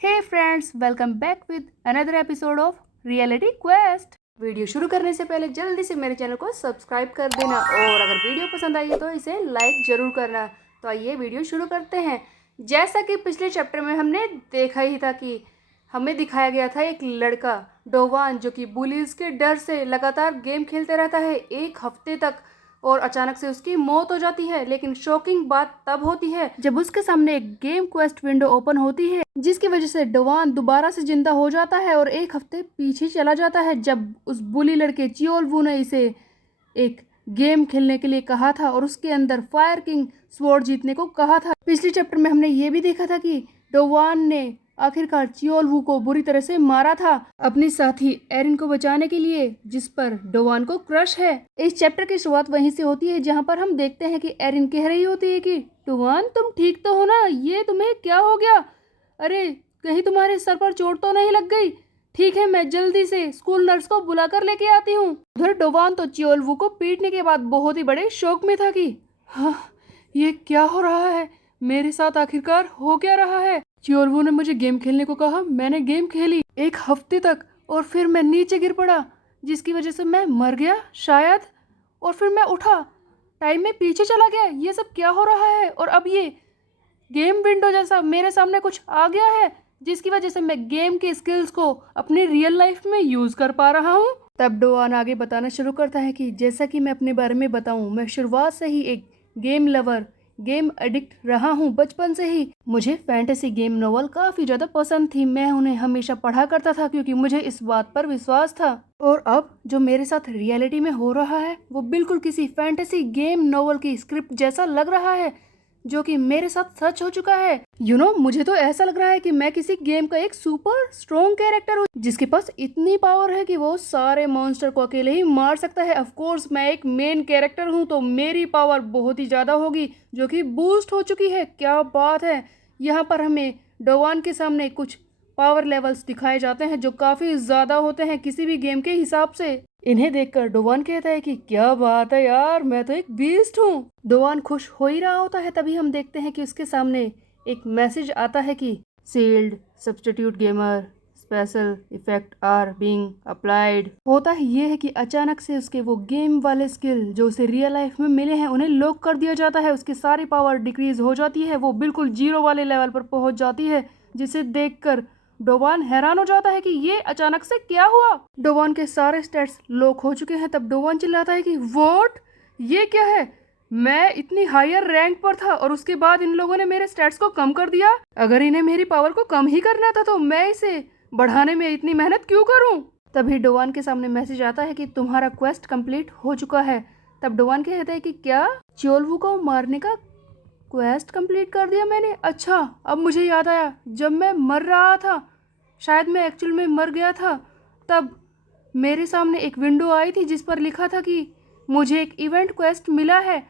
Hey friends, welcome back with another episode of reality quest. Video शुरू करने से पहले जल्दी से मेरे चैनल को सब्सक्राइब कर देना और अगर वीडियो पसंद आई है तो इसे लाइक ज़रूर करना। तो आइए वीडियो शुरू करते हैं। जैसा कि पिछले चैप्टर में हमने देखा ही था कि हमें दिखाया गया था एक लड़का डोवान जो कि बुलीज के डर से लगातार गेम खेलते रहता है 1 हफ्ते तक और अचानक से उसकी मौत हो जाती है। लेकिन शॉकिंग बात तब होती है जब उसके सामने एक गेम क्वेस्ट विंडो ओपन होती है जिसकी वजह से डोवान दोबारा से जिंदा हो जाता है और 1 हफ्ते पीछे चला जाता है जब उस बुली लड़के चियोलवू ने इसे एक गेम खेलने के लिए कहा था और उसके अंदर फायर किंग स्वॉर्ड जीतने को कहा था। पिछले चैप्टर में हमने ये भी देखा था कि डोवान ने आखिरकार चियोलवू को बुरी तरह से मारा था अपनी साथी एरिन को बचाने के लिए जिस पर डोवान को क्रश है। इस चैप्टर की शुरुआत वहीं से होती है जहां पर हम देखते हैं कि एरिन कह रही होती है कि डोवान तुम ठीक तो हो ना, ये तुम्हें क्या हो गया? अरे कहीं तुम्हारे सर पर चोट तो नहीं लग गई? ठीक है, मैं जल्दी से स्कूल नर्स को बुलाकर लेके आती हूँ। उधर डोवान तो चियोलवू को पीटने के बाद बहुत ही बड़े शौक में था कि हाँ, ये क्या हो रहा है मेरे साथ, आखिरकार हो क्या रहा है? चियोलवू ने मुझे गेम खेलने को कहा, मैंने गेम खेली 1 हफ्ते तक और फिर मैं नीचे गिर पड़ा जिसकी वजह से मैं मर गया शायद, और फिर मैं उठा, टाइम में पीछे चला गया। ये सब क्या हो रहा है? और अब ये गेम विंडो जैसा मेरे सामने कुछ आ गया है जिसकी वजह से मैं गेम के स्किल्स को अपनी रियल लाइफ में यूज कर पा रहा हूँ। तब डोवान आगे बताना शुरू करता है कि जैसा कि मैं अपने बारे में बताऊं, मैं शुरुआत से ही एक गेम लवर, गेम एडिक्ट रहा हूँ। बचपन से ही मुझे फैंटेसी गेम नॉवल काफ़ी ज़्यादा पसंद थी। मैं उन्हें हमेशा पढ़ा करता था क्योंकि मुझे इस बात पर विश्वास था। और अब जो मेरे साथ रियलिटी में हो रहा है वो बिल्कुल किसी फैंटेसी गेम नॉवल की स्क्रिप्ट जैसा लग रहा है जो कि मेरे साथ सच हो चुका है। मुझे तो ऐसा लग रहा है कि मैं किसी गेम का एक सुपर स्ट्रॉन्ग कैरेक्टर हूँ जिसके पास इतनी पावर है कि वो सारे मॉन्स्टर को अकेले ही मार सकता है। ऑफ कोर्स मैं एक मेन कैरेक्टर हूँ तो मेरी पावर बहुत ही ज़्यादा होगी जो कि बूस्ट हो चुकी है। क्या बात है! यहाँ पर हमें डोवान के सामने कुछ पावर लेवल्स दिखाए जाते हैं जो काफ़ी ज़्यादा होते हैं किसी भी गेम के हिसाब से। इन्हें देखकर डोवान कहता है कि क्या बात है यार, मैं तो एक बीस्ट हूँ। डोवान खुश हो ही रहा होता है तभी हम देखते हैं कि उसके सामने एक मैसेज आता है कि sealed substitute gamer special effect are being applied. होता है ये है कि अचानक से उसके वो गेम वाले स्किल जो उसे रियल लाइफ में मिले हैं उन्हें लॉक कर दिया जाता है। उसकी सारी पावर डिक्रीज हो जाती है, वो बिल्कुल 0 वाले लेवल पर पहुंच जाती है जिसे देखकर डोवान हैरान हो जाता है कि ये अचानक से क्या हुआ। डोवान के सारे स्टेट्स लॉक हो चुके हैं। तब डोवान चिल्लाता है कि व्हाट, ये क्या है? मैं इतनी हायर रैंक पर था और उसके बाद इन लोगों ने मेरे स्टेट्स को कम कर दिया। अगर इन्हें मेरी पावर को कम ही करना था तो मैं इसे बढ़ाने में इतनी मेहनत क्यों करूं? तभी डोवान के सामने मैसेज आता है कि तुम्हारा क्वेस्ट कंप्लीट हो चुका है। तब डोवान कहता है कि क्या चियोलवू को मारने का क्वेस्ट कंप्लीट कर दिया मैंने? अच्छा, अब मुझे याद आया, जब मैं मर रहा था, शायद मैं एक्चुअल में मर गया था, तब मेरे सामने एक विंडो आई थी जिस पर लिखा था कि मुझे एक इवेंट क्वेस्ट मिला है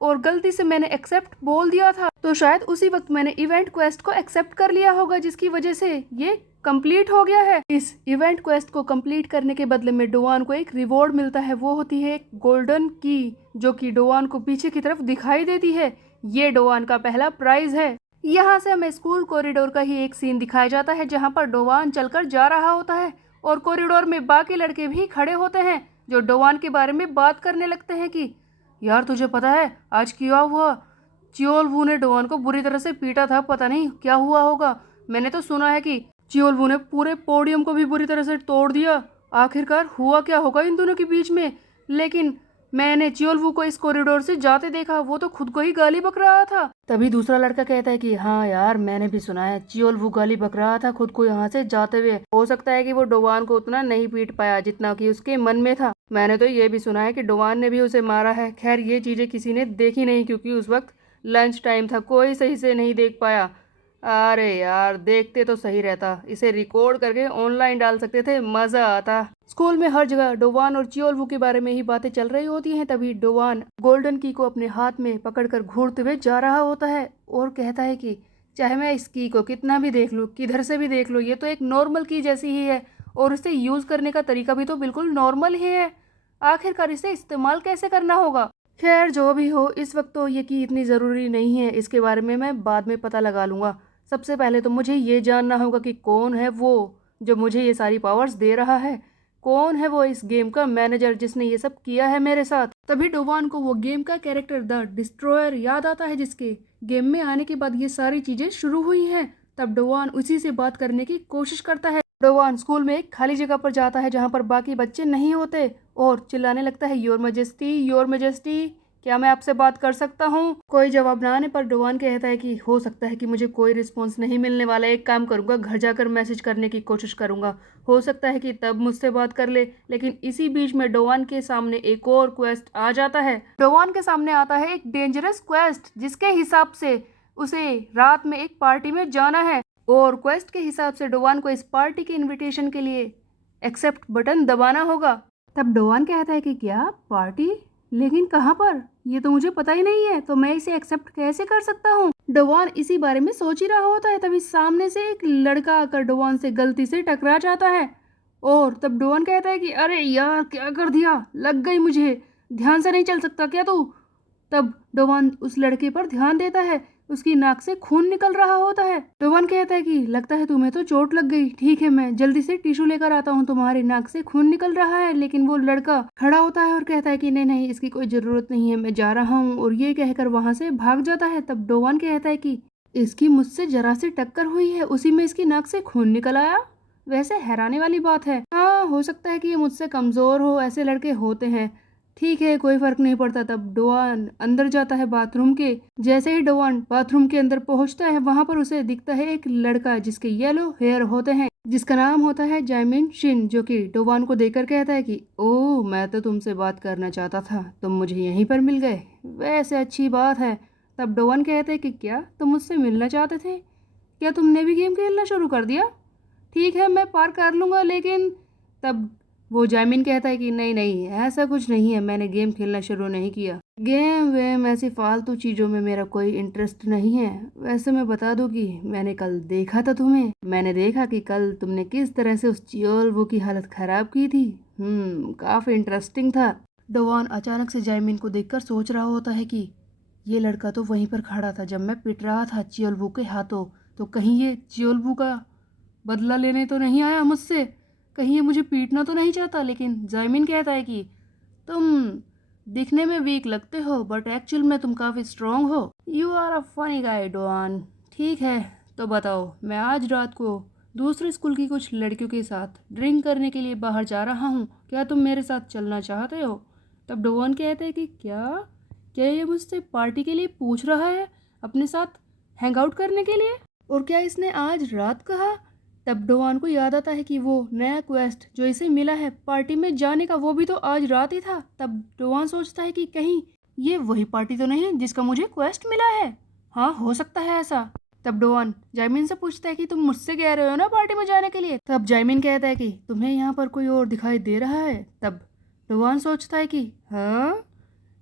और गलती से मैंने एक्सेप्ट बोल दिया था। तो शायद उसी वक्त मैंने इवेंट क्वेस्ट को एक्सेप्ट कर लिया होगा जिसकी वजह से ये कंप्लीट हो गया है। इस इवेंट क्वेस्ट को कंप्लीट करने के बदले में डोवान को एक रिवॉर्ड मिलता है। वो होती है एक गोल्डन की जो कि डोवान को पीछे की तरफ दिखाई देती है। ये डोवान का पहला प्राइज है। यहाँ से हमें स्कूल कॉरिडोर का ही एक सीन दिखाया जाता है जहाँ पर डोवान चलकर जा रहा होता है और कॉरिडोर में बाकी लड़के भी खड़े होते हैं जो डोवान के बारे में बात करने लगते हैं कि यार तुझे पता है आज क्या हुआ? चियोलवू ने डोवान को बुरी तरह से पीटा था, पता नहीं क्या हुआ होगा। मैंने तो सुना है कि चियोलवू ने पूरे पोडियम को भी बुरी तरह से तोड़ दिया। आखिरकार हुआ क्या होगा इन दोनों के बीच में? लेकिन मैंने चियोलवू को इस कॉरिडोर से जाते देखा, वो तो खुद को ही गाली बक रहा था। तभी दूसरा लड़का कहता है कि हाँ यार, मैंने भी सुना है चियोलवू गाली बक रहा था खुद को यहाँ से जाते हुए। हो सकता है कि वो डोवान को उतना नहीं पीट पाया जितना कि उसके मन में था। मैंने तो ये भी सुना है कि डोवान ने भी उसे मारा है। खैर ये चीजें किसी ने देखी नहीं क्योंकि उस वक्त लंच टाइम था, कोई सही से नहीं देख पाया। अरे यार, देखते तो सही रहता, इसे रिकॉर्ड करके ऑनलाइन डाल सकते थे, मजा आता। स्कूल में हर जगह डोवान और चियोलवू के बारे में ही बातें चल रही होती हैं। तभी डोवान गोल्डन की को अपने हाथ में पकड़कर घूरते हुए जा रहा होता है और कहता है कि चाहे मैं इस की को कितना भी देख लूँ, किधर से भी देख लूँ, ये तो एक नॉर्मल की जैसी ही है और इसे यूज करने का तरीका भी तो बिल्कुल नॉर्मल ही है। आखिरकार इसे इस्तेमाल कैसे करना होगा? खैर जो भी हो, इस वक्त तो ये की इतनी ज़रूरी नहीं है, इसके बारे में मैं बाद में पता लगा लूँगा। सबसे पहले तो मुझे ये जानना होगा कि कौन है वो जो मुझे ये सारी पावर्स दे रहा है। कौन है वो इस गेम का मैनेजर जिसने ये सब किया है मेरे साथ। तभी डोवान को वो गेम का कैरेक्टर द डिस्ट्रॉयर याद आता है, जिसके गेम में आने के बाद ये सारी चीजें शुरू हुई हैं। तब डोवान उसी से बात करने की कोशिश करता है। डोवान स्कूल में एक खाली जगह पर जाता है जहाँ पर बाकी बच्चे नहीं होते और चिल्लाने लगता है, योर मैजेस्टी, योर मैजेस्टी, क्या मैं आपसे बात कर सकता हूँ। कोई जवाब ना आने पर डोवान कहता है कि हो सकता है कि मुझे कोई रिस्पॉन्स नहीं मिलने वाला, एक काम करूंगा, घर जाकर मैसेज करने की कोशिश करूंगा, हो सकता है कि तब मुझसे बात कर ले। लेकिन इसी बीच में डोवान के सामने एक और क्वेस्ट आ जाता है। डोवान के सामने आता है एक डेंजरस क्वेस्ट जिसके हिसाब से उसे रात में एक पार्टी में जाना है और क्वेस्ट के हिसाब से डोवान को इस पार्टी के इनविटेशन के लिए एक्सेप्ट बटन दबाना होगा। तब डोवान कहता है कि क्या पार्टी, लेकिन कहाँ पर, ये तो मुझे पता ही नहीं है, तो मैं इसे एक्सेप्ट कैसे कर सकता हूँ। डोवान इसी बारे में सोच ही रहा होता है, तभी सामने से एक लड़का आकर डोवान से गलती से टकरा जाता है और तब डोवान कहता है कि अरे यार क्या कर दिया, लग गई मुझे, ध्यान से नहीं चल सकता क्या तू। तब डोवान उस लड़के पर ध्यान देता है, उसकी नाक से खून निकल रहा होता है। डोवान कहता है कि लगता है तुम्हें तो चोट लग गई, ठीक है मैं जल्दी से टिश्यू लेकर आता हूँ, तुम्हारी नाक से खून निकल रहा है। लेकिन वो लड़का खड़ा होता है और कहता है कि नहीं नहीं, इसकी कोई जरूरत नहीं है, मैं जा रहा हूँ, और ये कहकर वहां से भाग जाता है। तब डोवान कहता है कि इसकी मुझसे जरा सी टक्कर हुई है, उसी में इसकी नाक से खून निकल आया। वैसे हैरानी वाली बात है, हाँ हो सकता है कि ये मुझसे कमजोर हो, ऐसे लड़के होते हैं, ठीक है कोई फर्क नहीं पड़ता। तब डोवान अंदर जाता है बाथरूम के। जैसे ही डोवान बाथरूम के अंदर पहुंचता है वहां पर उसे दिखता है एक लड़का जिसके येलो हेयर होते हैं, जिसका नाम होता है जाइमिन शिन, जो कि डोवान को देखकर कहता है कि ओह मैं तो तुमसे बात करना चाहता था, तुम मुझे यहीं पर मिल गए, वैसे अच्छी बात है। तब डोवान कहते हैं कि क्या तुम मुझसे मिलना चाहते थे, क्या तुमने भी गेम खेलना शुरू कर दिया, ठीक है मैं पार कर लूँगा। लेकिन तब वो जामिन कहता है कि नहीं नहीं ऐसा कुछ नहीं है, मैंने गेम खेलना शुरू नहीं किया, गेम वेम ऐसी फालतू चीज़ों में मेरा कोई इंटरेस्ट नहीं है। वैसे मैं बता दूं कि मैंने कल देखा था तुम्हें, मैंने देखा कि कल तुमने किस तरह से उस चियोल वो की हालत खराब की थी, काफ़ी इंटरेस्टिंग था। डोवान अचानक से जायमिन को देखकर सोच रहा होता है कि ये लड़का तो वहीं पर खड़ा था जब मैं पिट रहा था चियोलवू के हाथों, तो कहीं ये चियोलवू का बदला लेने तो नहीं आया मुझसे, कहीं ये मुझे पीटना तो नहीं चाहता। लेकिन जायमिन कहता है कि तुम दिखने में वीक लगते हो बट एक्चुअल में तुम काफ़ी स्ट्रांग हो, you are a funny guy डोवान। ठीक है तो बताओ, मैं आज रात को दूसरे स्कूल की कुछ लड़कियों के साथ ड्रिंक करने के लिए बाहर जा रहा हूँ, क्या तुम मेरे साथ चलना चाहते हो। तब डोवान कहते हैं कि क्या क्या ये मुझसे पार्टी के लिए पूछ रहा है, अपने साथ हैंग आउट करने के लिए, और क्या इसने आज रात कहा। तब डोवान को याद आता है कि वो नया क्वेस्ट जो इसे मिला है पार्टी में जाने का, वो भी तो आज रात ही था। तब डोवान सोचता है कि कहीं ये वही पार्टी तो नहीं जिसका मुझे क्वेस्ट मिला है, हाँ हो सकता है ऐसा। तब डोवान जायमिन से पूछता है कि तुम मुझसे कह रहे हो ना पार्टी में जाने के लिए। तब जायमिन कहता है कि तुम्हें यहाँ पर कोई और दिखाई दे रहा है। तब डोवान सोचता है कि हाँ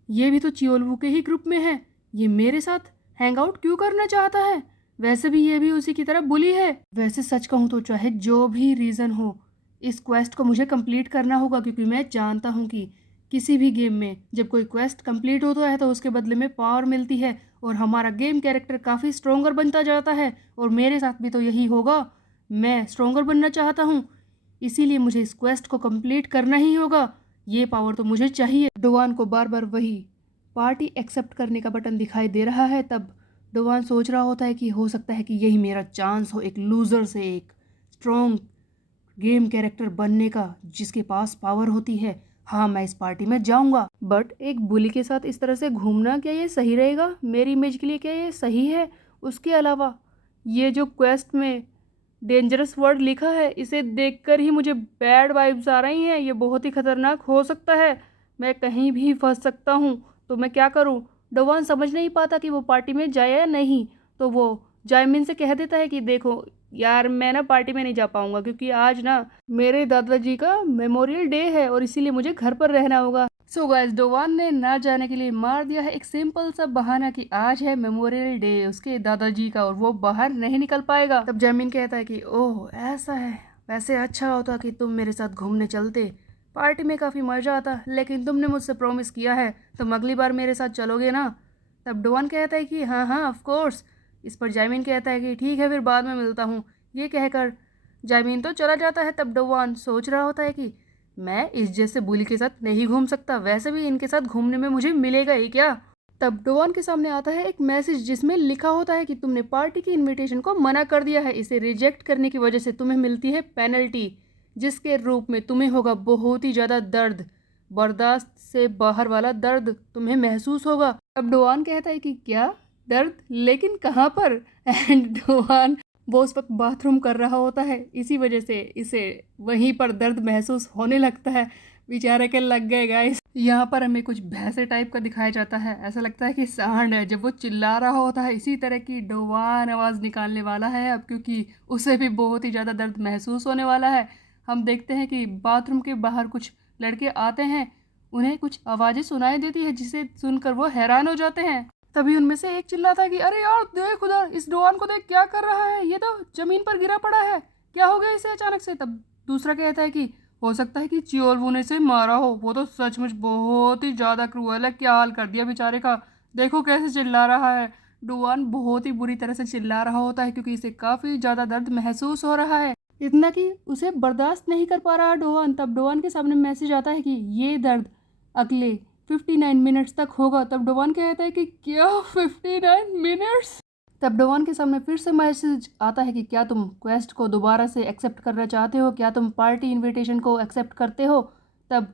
ये भी तो चियोलवू के ही ग्रुप में है, ये मेरे साथ हैंग आउट क्यों करना चाहता है, वैसे भी ये भी उसी की तरह बुली है। वैसे सच कहूँ तो चाहे जो भी रीज़न हो, इस क्वेस्ट को मुझे कंप्लीट करना होगा, क्योंकि मैं जानता हूँ कि किसी भी गेम में जब कोई क्वेस्ट कंप्लीट होता है तो उसके बदले में पावर मिलती है और हमारा गेम कैरेक्टर काफ़ी स्ट्रोंगर बनता जाता है, और मेरे साथ भी तो यही होगा, मैं स्ट्रोंगर बनना चाहता हूँ, इसीलिए मुझे इस क्वेस्ट को कंप्लीट करना ही होगा, ये पावर तो मुझे चाहिए। डोवान को बार बार वही पार्टी एक्सेप्ट करने का बटन दिखाई दे रहा है। तब डोवान सोच रहा होता है कि हो सकता है कि यही मेरा चांस हो एक लूज़र से एक स्ट्रॉन्ग गेम कैरेक्टर बनने का जिसके पास पावर होती है। हाँ मैं इस पार्टी में जाऊंगा, बट एक बुली के साथ इस तरह से घूमना क्या ये सही रहेगा, मेरी इमेज के लिए क्या ये सही है। उसके अलावा ये जो क्वेस्ट में डेंजरस वर्ड लिखा है, इसे देखकर ही मुझे बैड वाइब्स आ रही हैं, ये बहुत ही खतरनाक हो सकता है, मैं कहीं भी फंस सकता हूँ, तो मैं क्या करूँ। डोवान समझ नहीं पाता कि वो पार्टी में जाए या नहीं, तो वो जायमिन से कह देता है कि देखो यार मैं ना पार्टी में नहीं जा पाऊंगा, क्योंकि आज ना मेरे दादाजी का मेमोरियल डे है और इसीलिए मुझे घर पर रहना होगा। सो गाइस डोवान ने ना जाने के लिए मार दिया है एक सिंपल सा बहाना कि आज है मेमोरियल डे उसके दादाजी का और वो बाहर नहीं निकल पाएगा। तब जमीन कहता है कि ओह ऐसा है, वैसे अच्छा होता कि तुम मेरे साथ घूमने चलते, पार्टी में काफ़ी मज़ा आता, लेकिन तुमने मुझसे प्रॉमिस किया है तुम अगली बार मेरे साथ चलोगे ना। तब डोवान कहता है कि हाँ हाँ ऑफ कोर्स, इस पर जायमिन कहता है कि ठीक है फिर बाद में मिलता हूँ। ये कहकर जायमिन तो चला जाता है। तब डोवान सोच रहा होता है कि मैं इस जैसे बुली के साथ नहीं घूम सकता, वैसे भी इनके साथ घूमने में मुझे मिलेगा ही क्या। तब डोवान के सामने आता है एक मैसेज जिसमें लिखा होता है कि तुमने पार्टी की इनविटेशन को मना कर दिया है। इसे रिजेक्ट करने की वजह से तुम्हें मिलती है पेनल्टी, जिसके रूप में तुम्हें होगा बहुत ही ज़्यादा दर्द, बर्दाश्त से बाहर वाला दर्द तुम्हें महसूस होगा। अब डोवान कहता है कि क्या दर्द, लेकिन कहाँ पर। एंड डोवान वो उस वक्त बाथरूम कर रहा होता है, इसी वजह से इसे वहीं पर दर्द महसूस होने लगता है। बेचारे के लग गए गाइस। यहाँ पर हमें कुछ भैंसे टाइप का दिखाया जाता है, ऐसा लगता है कि सांड है। जब वो चिल्ला रहा होता है इसी तरह की डोवान आवाज़ निकालने वाला है अब, क्योंकि उसे भी बहुत ही ज़्यादा दर्द महसूस होने वाला है। हम देखते हैं कि बाथरूम के बाहर कुछ लड़के आते हैं, उन्हें कुछ आवाज़ें सुनाई देती है जिसे सुनकर वो हैरान हो जाते हैं। तभी उनमें से एक चिल्लाता है कि अरे यार देख उधर, इस डोवान को देख क्या कर रहा है, ये तो जमीन पर गिरा पड़ा है, क्या हो गया इसे अचानक से। तब दूसरा कहता है कि हो सकता है कि चियोलवू ने इसे मारा हो, वो तो सचमुच बहुत ही ज़्यादा क्रूअल है, क्या हाल कर दिया बेचारे का, देखो कैसे चिल्ला रहा है। डोवान बहुत ही बुरी तरह से चिल्ला रहा होता है क्योंकि इसे काफ़ी ज़्यादा दर्द महसूस हो रहा है, इतना कि उसे बर्दाश्त नहीं कर पा रहा डोवान। तब डोवान के सामने मैसेज आता है कि ये दर्द अगले 59 मिनट्स तक होगा। तब डोवान कहता है कि क्या 59 मिनट्स। तब डोवान के सामने फिर से मैसेज आता है कि क्या तुम क्वेस्ट को दोबारा से एक्सेप्ट करना चाहते हो, क्या तुम पार्टी इनविटेशन को एक्सेप्ट करते हो। तब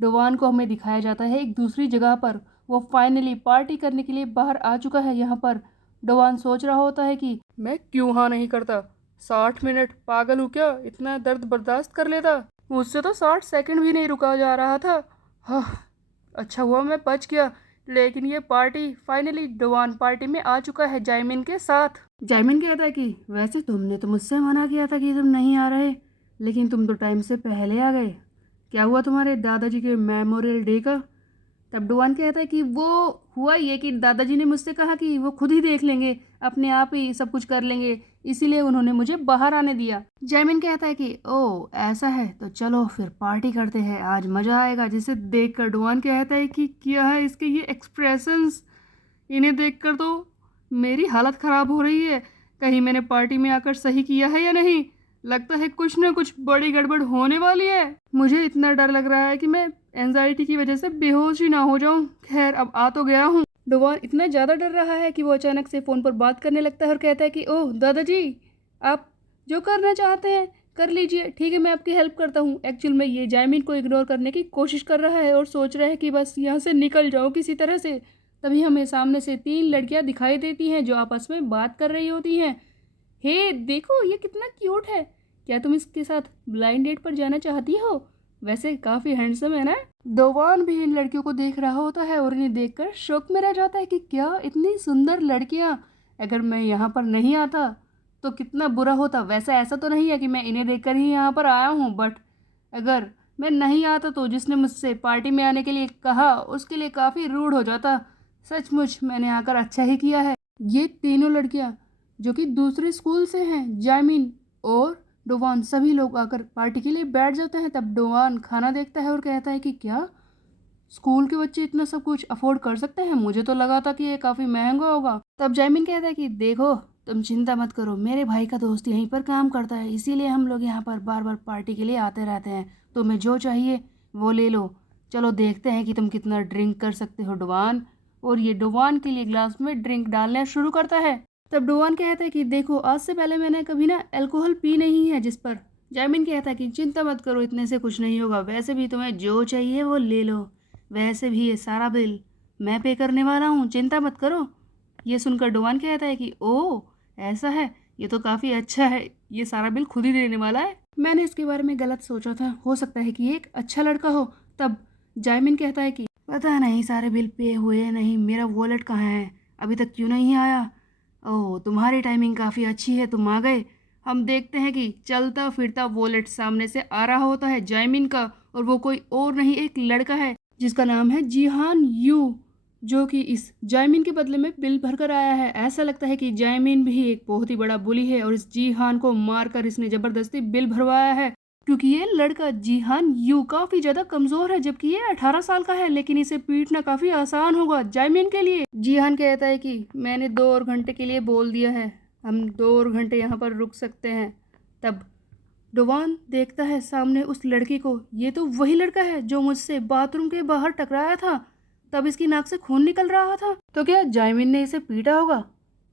डोवान को हमें दिखाया जाता है एक दूसरी जगह पर, वो फाइनली पार्टी करने के लिए बाहर आ चुका है। यहाँ पर डोवान सोच रहा होता है कि मैं क्यों हाँ नहीं करता, 60 मिनट, पागल हूँ क्या, इतना दर्द बर्दाश्त कर लेता, मुझसे तो 60 सेकंड भी नहीं रुका जा रहा था। हाँ, अच्छा हुआ मैं बच गया। लेकिन ये पार्टी फाइनली डोवान पार्टी में आ चुका है जायमिन के साथ। जायमिन कहता है कि वैसे तुमने तो मुझसे मना किया था कि तुम नहीं आ रहे, लेकिन तुम तो टाइम से पहले आ गए, क्या हुआ तुम्हारे दादाजी के मेमोरियल डे का। तब डोवान कहता है कि वो हुआ ये कि दादाजी ने मुझसे कहा कि वो खुद ही देख लेंगे, अपने आप ही सब कुछ कर लेंगे, इसीलिए उन्होंने मुझे बाहर आने दिया। जैमिन कहता है कि ओ ऐसा है तो चलो फिर पार्टी करते हैं, आज मज़ा आएगा। जिसे देखकर डोवान कहता है कि क्या है इसके ये एक्सप्रेशंस, इन्हें देखकर तो मेरी हालत ख़राब हो रही है, कहीं मैंने पार्टी में आकर सही किया है या नहीं, लगता है कुछ ना कुछ बड़ी गड़बड़ होने वाली है। मुझे इतना डर लग रहा है कि मैं एंजाइटी की वजह से बेहोश ही ना हो जाऊं। खैर अब आ तो गया हूं। डोवान इतना ज़्यादा डर रहा है कि वो अचानक से फ़ोन पर बात करने लगता है और कहता है कि ओह दादाजी, आप जो करना चाहते हैं कर लीजिए, ठीक है मैं आपकी हेल्प करता हूँ। एक्चुअल में ये जायमिन को इग्नोर करने की कोशिश कर रहा है और सोच रहा है कि बस यहाँ से निकल जाओ किसी तरह से। तभी हमें सामने से 3 लड़कियाँ दिखाई देती हैं जो आपस में बात कर रही होती हैं। हे देखो ये कितना क्यूट है, क्या तुम इसके साथ ब्लाइंड डेट पर जाना चाहती हो, वैसे काफ़ी हैंडसम है ना। डोवान भी इन लड़कियों को देख रहा होता है और इन्हें देखकर शौक में रह जाता है कि क्या इतनी सुंदर लड़कियां, अगर मैं यहाँ पर नहीं आता तो कितना बुरा होता। वैसे ऐसा तो नहीं है कि मैं इन्हें देखकर ही यहाँ पर आया हूँ, बट अगर मैं नहीं आता तो जिसने मुझसे पार्टी में आने के लिए कहा उसके लिए काफ़ी रूड हो जाता। सचमुच मैंने आकर अच्छा ही किया है। ये तीनों लड़कियाँ जो कि दूसरे स्कूल से हैं, जायमिन और डोवान, सभी लोग आकर पार्टी के लिए बैठ जाते हैं। तब डोवान खाना देखता है और कहता है कि क्या स्कूल के बच्चे इतना सब कुछ अफोर्ड कर सकते हैं, मुझे तो लगा था कि ये काफ़ी महंगा होगा। तब जायमिन कहता है कि देखो तुम चिंता मत करो, मेरे भाई का दोस्त यहीं पर काम करता है, इसीलिए हम लोग यहाँ पर बार बार पार्टी के लिए आते रहते हैं, तुम्हें जो चाहिए वो ले लो, चलो देखते हैं कि तुम कितना ड्रिंक कर सकते हो डोवान। और ये डोवान के लिए ग्लास में ड्रिंक डालना शुरू करता है। तब डोवान कहता है कि देखो आज से पहले मैंने कभी ना अल्कोहल पी नहीं है, जिस पर जायमिन कहता है कि चिंता मत करो, इतने से कुछ नहीं होगा, वैसे भी तुम्हें जो चाहिए वो ले लो, वैसे भी ये सारा बिल मैं पे करने वाला हूँ, चिंता मत करो। ये सुनकर डोवान कहता है कि ओ ऐसा है, ये तो काफ़ी अच्छा है, ये सारा बिल खुद ही देने वाला है, मैंने इसके बारे में गलत सोचा था, हो सकता है कि ये एक अच्छा लड़का हो। तब जायमिन कहता है कि पता नहीं सारे बिल पे हुए या नहीं, मेरा वॉलेट कहाँ है, अभी तक क्यों नहीं आया। ओह तुम्हारी टाइमिंग काफ़ी अच्छी है, तुम आ गए। हम देखते हैं कि चलता फिरता वॉलेट सामने से आ रहा होता है जायमिन का, और वो कोई और नहीं एक लड़का है जिसका नाम है जीहान यू, जो कि इस जायमिन के बदले में बिल भरकर आया है। ऐसा लगता है कि जायमिन भी एक बहुत ही बड़ा बुली है और इस जीहान को मारकर इसने ज़बरदस्ती बिल भरवाया है। क्योंकि ये लड़का जीहान यू काफी ज्यादा कमजोर है, जबकि ये 18 साल का है, लेकिन इसे पीटना काफी आसान होगा जायमिन के लिए। जीहान कहता है कि मैंने 2 और घंटे के लिए बोल दिया है, हम 2 और घंटे यहाँ पर रुक सकते हैं। तब डोवान देखता है सामने उस लड़के को, ये तो वही लड़का है जो मुझसे बाथरूम के बाहर टकराया था, तब इसकी नाक से खून निकल रहा था। तो क्या जायमिन ने इसे पीटा होगा?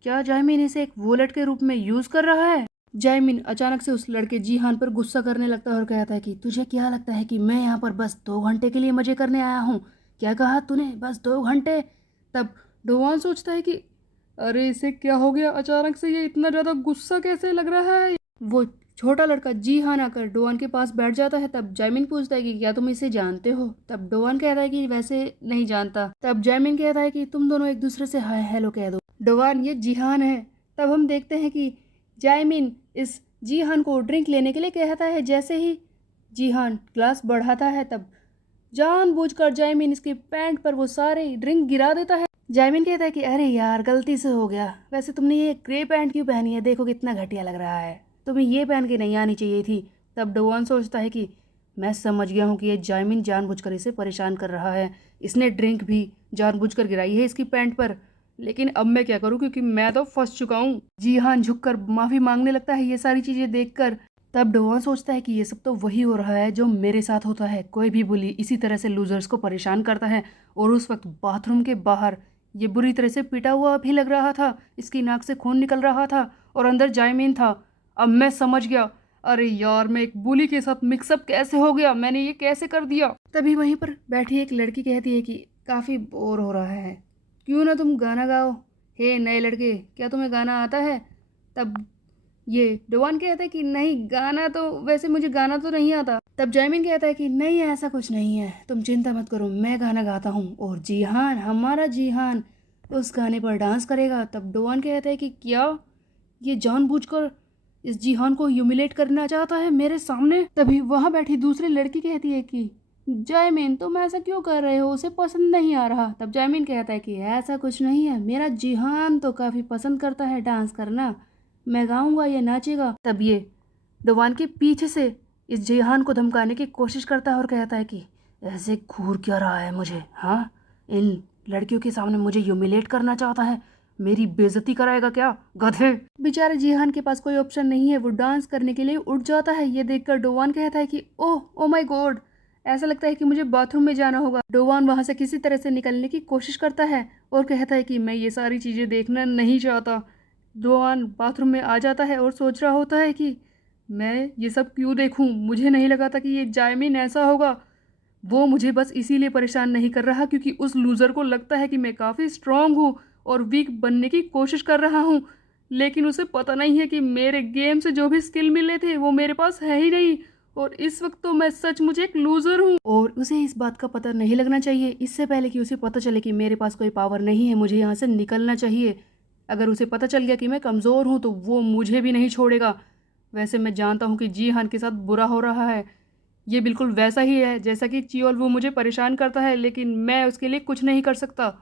क्या जायमिन इसे एक वॉलेट के रूप में यूज कर रहा है? जायमिन अचानक से उस लड़के जीहान पर गुस्सा करने लगता है और कहता है कि तुझे क्या लगता है कि मैं यहाँ पर बस 2 घंटे के लिए मजे करने आया हूँ? क्या कहा तूने, बस 2 घंटे? तब डोवान सोचता है कि अरे इसे क्या हो गया, अचानक से ये इतना ज्यादा गुस्सा कैसे लग रहा है। वो छोटा लड़का जीहान आकर डोवान के पास बैठ जाता है। तब जायमिन पूछता है कि क्या तुम इसे जानते हो? तब डोवान कहता है कि वैसे नहीं जानता। तब जायमिन कहता है कि तुम दोनों एक दूसरे से हाय हेलो कह दो। डोवान, ये जीहान है। तब हम देखते हैं कि जायमिन इस जीहान को ड्रिंक लेने के लिए कहता है। जैसे ही जीहान ग्लास बढ़ाता है, तब जानबूझकर जायमिन इसके पैंट पर वो सारे ड्रिंक गिरा देता है। जायमिन कहता है कि अरे यार गलती से हो गया, वैसे तुमने ये ग्रे पैंट क्यों पहनी है, देखो कितना घटिया लग रहा है, तुम्हें ये पहन के नहीं आनी चाहिए थी। तब डोवान सोचता है कि मैं समझ गया हूँ कि ये जायमिन जानबूझकर इसे परेशान कर रहा है, इसने ड्रिंक भी जानबूझकर गिराई है इसकी पैंट पर, लेकिन अब मैं क्या करूँ क्योंकि मैं तो फंस चुका हूँ। जीहान झुककर माफ़ी मांगने लगता है ये सारी चीज़ें देखकर। तब डोवान सोचता है कि ये सब तो वही हो रहा है जो मेरे साथ होता है, कोई भी बुली इसी तरह से लूजर्स को परेशान करता है। और उस वक्त बाथरूम के बाहर ये बुरी तरह से पिटा हुआ भी लग रहा था, इसकी नाक से खून निकल रहा था और अंदर जायमिन था। अब मैं समझ गया, अरे यार मैं एक बुली के साथ मिक्सअप कैसे हो गया, मैंने ये कैसे कर दिया। तभी वहीं पर बैठी एक लड़की कहती है कि काफ़ी बोर हो रहा है, क्यों ना तुम गाना गाओ। हे नए लड़के, क्या तुम्हें गाना आता है? तब ये डोवान कहता है कि नहीं, गाना तो वैसे मुझे गाना तो नहीं आता। तब जायमिन कहता है कि नहीं ऐसा कुछ नहीं है, तुम चिंता मत करो, मैं गाना गाता हूँ और जीहान, हमारा जीहान उस गाने पर डांस करेगा। तब डोवान कहता है कि क्या ये जानबूझकर इस जीहान को ह्यूमिलेट करना चाहता है मेरे सामने? तभी वहां बैठी दूसरी लड़की कहती है कि जायमिन तुम ऐसा क्यों कर रहे हो, उसे पसंद नहीं आ रहा। तब जायमिन कहता है कि ऐसा कुछ नहीं है, मेरा जीहान तो काफ़ी पसंद करता है डांस करना, मैं गाऊंगा ये नाचेगा। तब ये डोवान के पीछे से इस जीहान को धमकाने की कोशिश करता है और कहता है कि ऐसे घूर क्या रहा है मुझे, हाँ इन लड़कियों के सामने मुझे ह्यूमिलेट करना चाहता है, मेरी बेइज्जती कराएगा क्या, गधे। बेचारे जीहान के पास कोई ऑप्शन नहीं है, वो डांस करने के लिए उठ जाता है। ये देखकर डोवान कहता है कि ओह ओ माय गॉड, ऐसा लगता है कि मुझे बाथरूम में जाना होगा। डोवान वहां से किसी तरह से निकलने की कोशिश करता है और कहता है कि मैं ये सारी चीज़ें देखना नहीं चाहता। डोवान बाथरूम में आ जाता है और सोच रहा होता है कि मैं ये सब क्यों देखूं, मुझे नहीं लगा था कि ये जायमिन ऐसा होगा। वो मुझे बस इसीलिए परेशान नहीं कर रहा क्योंकि उस लूज़र को लगता है कि मैं काफ़ी स्ट्रांग हूँ और वीक बनने की कोशिश कर रहा हूँ, लेकिन उसे पता नहीं है कि मेरे गेम से जो भी स्किल मिले थे वो मेरे पास है ही नहीं, और इस वक्त तो मैं सचमुच एक लूज़र हूँ। और उसे इस बात का पता नहीं लगना चाहिए, इससे पहले कि उसे पता चले कि मेरे पास कोई पावर नहीं है, मुझे यहाँ से निकलना चाहिए। अगर उसे पता चल गया कि मैं कमज़ोर हूँ तो वो मुझे भी नहीं छोड़ेगा। वैसे मैं जानता हूँ कि जीहान के साथ बुरा हो रहा है, ये बिल्कुल वैसा ही है जैसा कि चियोल वो मुझे परेशान करता है, लेकिन मैं उसके लिए कुछ नहीं कर सकता।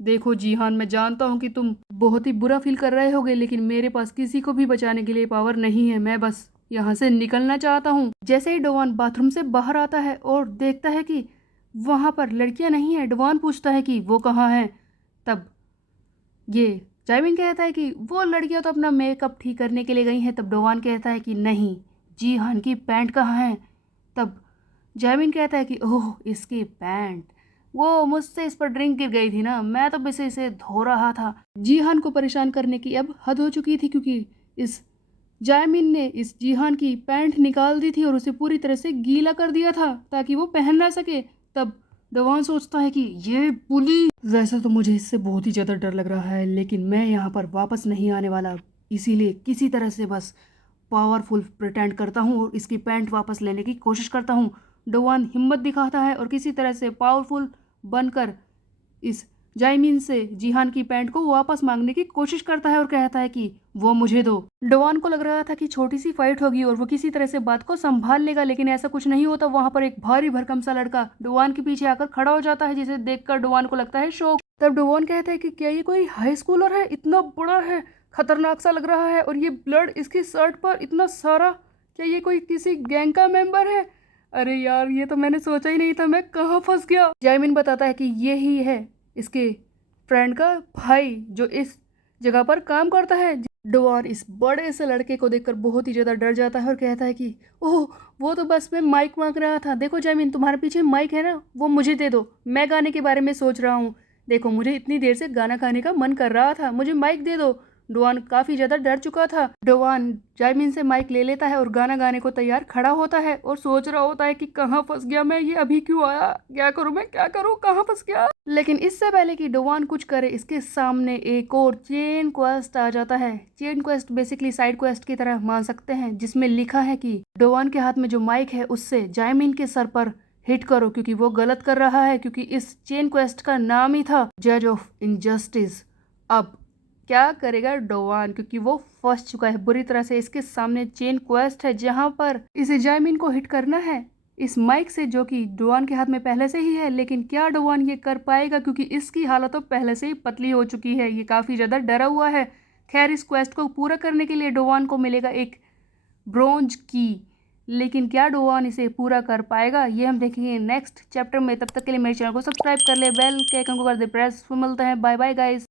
देखो जीहान, मैं जानता हूँ कि तुम बहुत ही बुरा फील कर रहे होगे, लेकिन मेरे पास किसी को भी बचाने के लिए पावर नहीं है, मैं बस यहाँ से निकलना चाहता हूँ। जैसे ही डोवान बाथरूम से बाहर आता है और देखता है कि वहाँ पर लड़कियाँ नहीं है, डोवान पूछता है कि वो कहाँ हैं। तब ये जायमिन कहता है कि वो लड़कियां तो अपना मेकअप ठीक करने के लिए गई हैं। तब डोवान कहता है कि नहीं, जीहान की पैंट कहाँ है। तब जायमिन कहता है कि ओह इसकी पैंट, वो मुझसे इस पर ड्रिंक गिर गई थी ना, मैं तो बस इसे धो रहा था। जीहान को परेशान करने की अब हद हो चुकी थी क्योंकि इस जायमिन ने इस जीहान की पैंट निकाल दी थी और उसे पूरी तरह से गीला कर दिया था ताकि वो पहन ना सके। तब डोवान सोचता है कि ये पुली, वैसे तो मुझे इससे बहुत ही ज़्यादा डर लग रहा है, लेकिन मैं यहाँ पर वापस नहीं आने वाला, इसीलिए किसी तरह से बस पावरफुल प्रिटेंड करता हूँ और इसकी पैंट वापस लेने की कोशिश करता हूँ। डोवान हिम्मत दिखाता है और किसी तरह से पावरफुल बनकर इस जायमिन से जीहान की पैंट को वापस मांगने की कोशिश करता है और कहता है कि वो मुझे दो। डोवान को लग रहा था कि छोटी सी फाइट होगी और वो किसी तरह से बात को संभाल लेगा, लेकिन ऐसा कुछ नहीं होता। वहां पर एक भारी भरकम सा लड़का डोवान के पीछे आकर खड़ा हो जाता है, जिसे देखकर डोवान को लगता है शौक। तब डोवान कहता है कि क्या ये कोई हाई स्कूलर है, इतना बड़ा है, खतरनाक सा लग रहा है, और ये ब्लड इसकी शर्ट पर इतना सारा क्या ये कोई किसी गैंग का मेंबर है? अरे यार, ये तो मैंने सोचा ही नहीं था, मैं कहाँ फंस गया। जायमिन बताता है कि ये ही है इसके फ्रेंड का भाई जो इस जगह पर काम करता है। डोवान इस बड़े से लड़के को देखकर बहुत ही ज़्यादा डर जाता है और कहता है कि ओह, वो तो बस में माइक मांग रहा था। देखो जायमिन, तुम्हारे पीछे माइक है ना, वो मुझे दे दो, मैं गाने के बारे में सोच रहा हूँ। देखो, मुझे इतनी देर से गाना गाने का मन कर रहा था, मुझे माइक दे दो। डोवान काफ़ी ज़्यादा डर चुका था। डोवान जायमिन से माइक ले लेता है और गाना गाने को तैयार खड़ा होता है और सोच रहा होता है कि कहाँ फंस गया मैं, ये अभी क्यों आया, क्या करूँ मैं, क्या करूँ, कहाँ फंस गया। लेकिन इससे पहले कि डोवान कुछ करे, इसके सामने एक और चेन क्वेस्ट आ जाता है। Chain quest basically side quest की तरह मान सकते हैं, जिसमें लिखा है कि डोवान के हाथ में जो माइक है उससे जायमिन के सर पर हिट करो, क्योंकि वो गलत कर रहा है, क्योंकि इस चेन क्वेस्ट का नाम ही था जज ऑफ इनजस्टिस। अब क्या करेगा डोवान, क्योंकि वो फंस चुका है बुरी तरह से। इसके सामने चेन क्वेस्ट है जहां पर इसे जायमिन को हिट करना है इस माइक से, जो कि डोवान के हाथ में पहले से ही है। लेकिन क्या डोवान ये कर पाएगा, क्योंकि इसकी हालत तो पहले से ही पतली हो चुकी है, ये काफ़ी ज़्यादा डरा हुआ है। खैर, इस क्वेस्ट को पूरा करने के लिए डोवान को मिलेगा एक ब्रोंज की, लेकिन क्या डोवान इसे पूरा कर पाएगा, ये हम देखेंगे नेक्स्ट चैप्टर में। तब तक के लिए मेरे चैनल को सब्सक्राइब कर ले, बेल के आइकन को कर दे प्रेस। फिर मिलते हैं, बाय बाय गाइस।